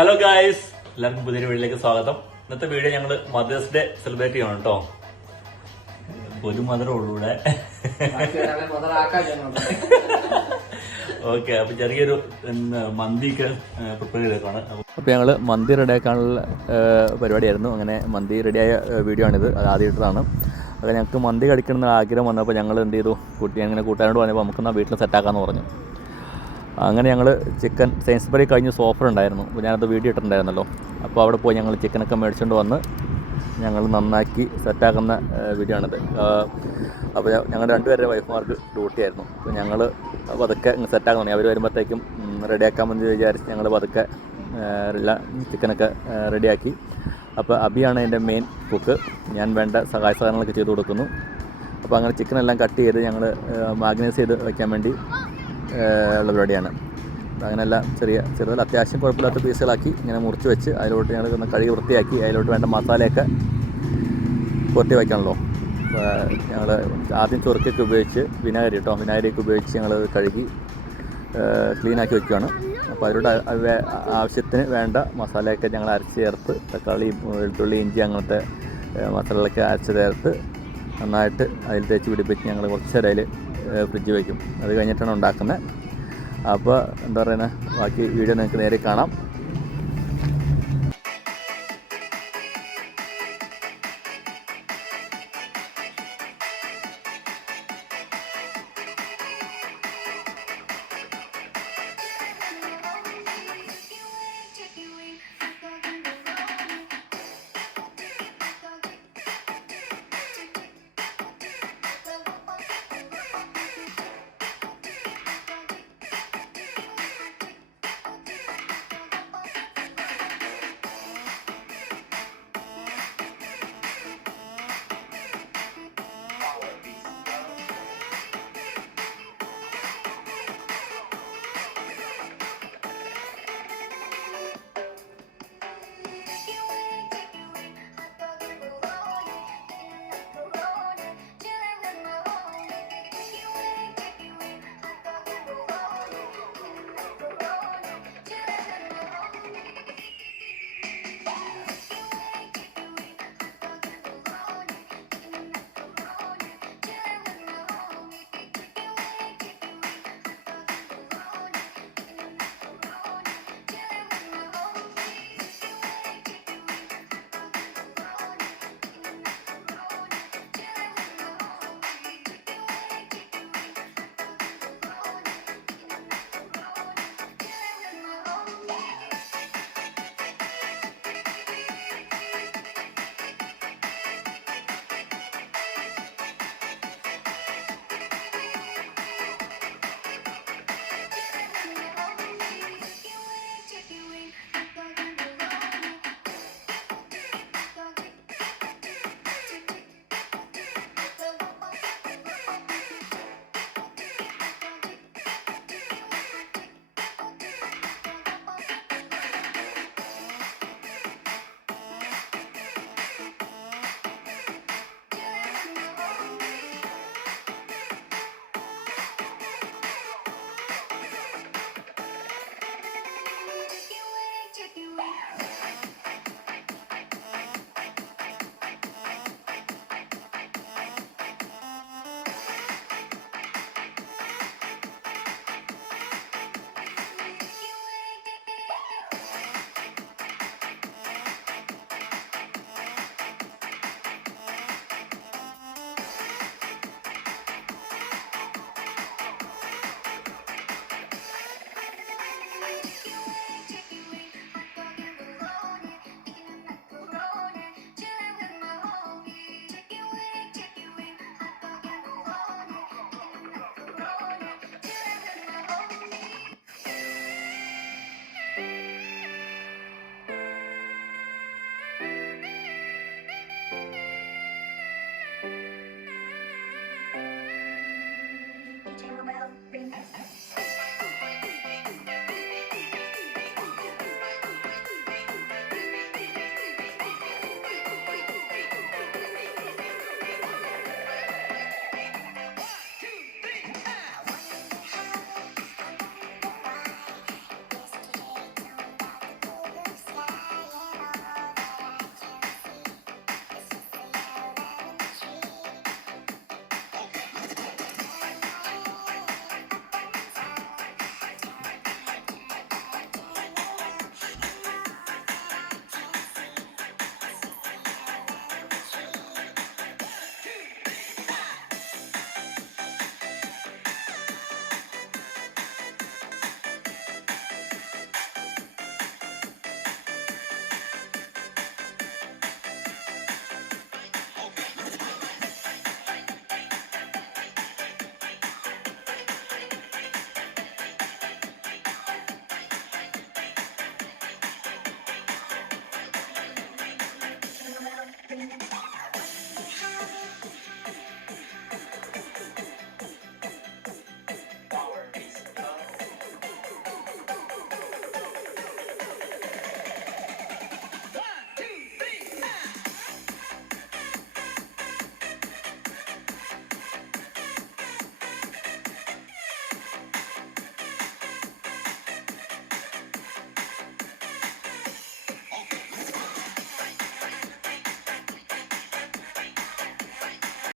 Hello guys, എല്ലാവർക്കും പുതിയൊരു വീഡിയോയിലേക്ക് സ്വാഗതം. ഇന്നത്തെ വീഡിയോ ഞങ്ങൾ മദേഴ്സ് ഡേ സെലിബ്രേറ്റ് ചെയ്യണം കേട്ടോ. ഒരു മദറേ ഉള്ളൂ ഇവിടെ. ഓക്കെ, അപ്പൊ ചെറിയൊരു മന്തിക്ക് പ്രിപ്പയർ ചെയ്തേക്കാണ്. അപ്പൊ ഞങ്ങള് മന്തി റെഡിയാക്കാനുള്ള പരിപാടിയായിരുന്നു. അങ്ങനെ മന്തി റെഡിയായ വീഡിയോ ആണിത്. അത് ആദ്യമായിട്ടാണ്. അപ്പോൾ ഞങ്ങൾക്ക് മന്തി കഴിക്കണമെന്ന് ആഗ്രഹം വന്നപ്പോൾ ഞങ്ങൾ എന്ത് ചെയ്തു, അങ്ങനെ കൂട്ടുകാരോട് പറഞ്ഞപ്പോൾ നമുക്കെന്നാൽ വീട്ടിൽ സെറ്റാക്കാമെന്ന് പറഞ്ഞു. അങ്ങനെ ഞങ്ങൾ ചിക്കൻ സെയിൻസ്ബറി കഴിഞ്ഞ് ഓഫർ ഉണ്ടായിരുന്നു. അപ്പോൾ ഞാനത് വീഡിയോ ഇട്ടിട്ടുണ്ടായിരുന്നല്ലോ. അപ്പോൾ അവിടെ പോയി ഞങ്ങൾ ചിക്കനൊക്കെ മേടിച്ചുകൊണ്ട് വന്ന് ഞങ്ങൾ നന്നാക്കി സെറ്റാക്കുന്ന വീഡിയോ ആണിത്. അപ്പോൾ ഞങ്ങൾ രണ്ടുപേരുടെ വൈഫുമാർക്ക് ഡ്യൂട്ടിയായിരുന്നു. അപ്പോൾ ഞങ്ങൾ പതുക്കെ സെറ്റാക്കാൻ തുടങ്ങി. അവർ വരുമ്പോഴത്തേക്കും റെഡിയാക്കാമെന്ന് വിചാരിച്ച് ഞങ്ങൾ പതുക്കെ എല്ലാം ചിക്കനൊക്കെ റെഡിയാക്കി. അപ്പോൾ അബിയാണ് എൻ്റെ മെയിൻ കുക്ക്. ഞാൻ വേണ്ട സഹായ സഹകരണങ്ങളൊക്കെ ചെയ്ത് കൊടുക്കുന്നു. അപ്പോൾ അങ്ങനെ ചിക്കനെല്ലാം കട്ട് ചെയ്ത് ഞങ്ങൾ മാഗ്നൈസ് ചെയ്ത് വയ്ക്കാൻ വേണ്ടി ഉള്ള പരിപാടിയാണ്. അങ്ങനെയെല്ലാം ചെറുതിൽ അത്യാവശ്യം കുഴപ്പമില്ലാത്ത പീസുകളാക്കി ഇങ്ങനെ മുറിച്ച് വെച്ച് അതിലോട്ട് ഞങ്ങൾ ഒന്ന് കഴുകി വൃത്തിയാക്കി അതിലോട്ട് വേണ്ട മസാലയൊക്കെ പുരട്ടി വയ്ക്കണമല്ലോ. ഞങ്ങൾ ആദ്യം ചൊറുക്കൊക്കെ ഉപയോഗിച്ച് വിനാഗിരിയൊക്കെ ഉപയോഗിച്ച് ഞങ്ങൾ കഴുകി ക്ലീനാക്കി വയ്ക്കുകയാണ്. അപ്പോൾ അതിലോട്ട് ആവശ്യത്തിന് വേണ്ട മസാലയൊക്കെ ഞങ്ങൾ അരച്ച് ചേർത്ത് തക്കാളി, വെളുത്തുള്ളി, ഇഞ്ചി അങ്ങനത്തെ മസാലകളൊക്കെ അരച്ച് ചേർത്ത് നന്നായിട്ട് അതിൽ തേച്ച് പിടിപ്പിച്ച് ഞങ്ങൾ കുറച്ച് നേരം അതിൽ ഫ്രിഡ്ജ് വയ്ക്കും. അത് കഴിഞ്ഞിട്ടാണ് ഉണ്ടാക്കുന്നത്. അപ്പോൾ എന്താ പറയുന്നത്, ബാക്കി വീഡിയോ നിങ്ങൾക്ക് നേരെ കാണാം.